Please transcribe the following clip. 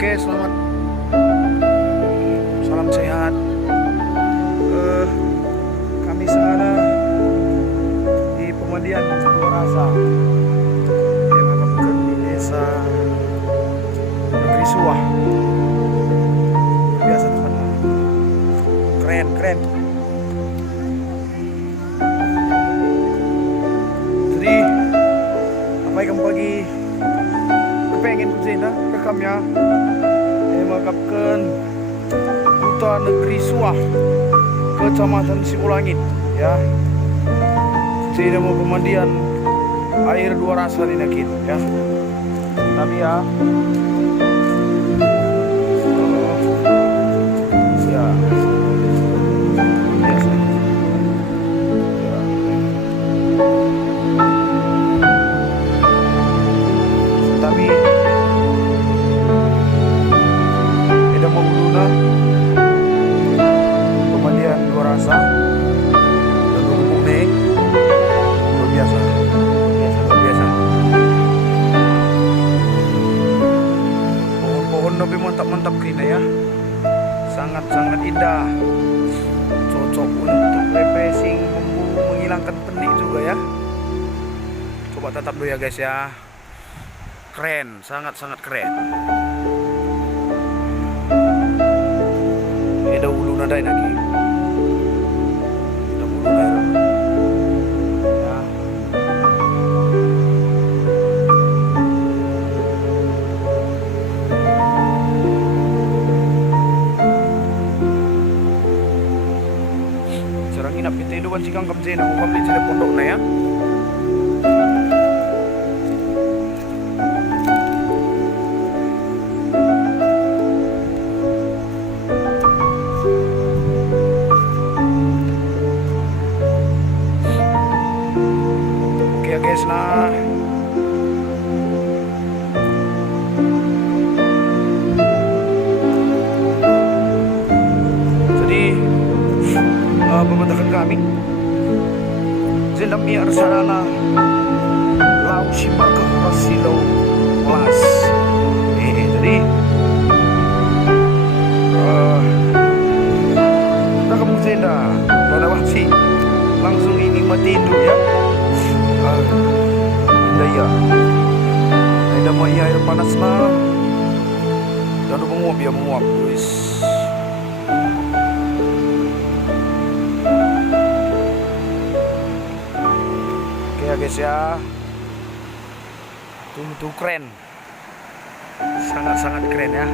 Oke, selamat, salam sehat. Kami ada di pemandian Dua Rasa yang mengamankan di desa Negeri Suah. Biasa teman, keren. Jadi apa yang kamu pagi kepengen kucina rekamnya mengagapkan Duta Negeri Suah, Kecamatan Sipulangit, ya. Sini mau pemandian air Dua Rasa di Nakit, ya. Tapi ya, ya biasa. Ya. Tapi tidak mau guna pemandian Dua Rasa dan Lubuk nih luar biasa. Pohon-pohon lebih mantap kini ya, sangat indah, cocok untuk refreshing, menghilangkan penik juga ya. Coba tatap dulu ya guys ya, keren, sangat keren. Ada ulu nadai lagi. Ada ulu nadai. Ya. Serang inap kita hidupan si kangkap zena mau beli sini pondok na ya. Oke guys, nah jadi pembentakan kami Zendam miar sarana lau si barkah pasilau kelas jadi kita kamu Zenda dan sih langsung nikmati itu ya. Daya ada maya air panas lah dan menguap guys. Oke ya guys ya, tuh keren, sangat keren ya.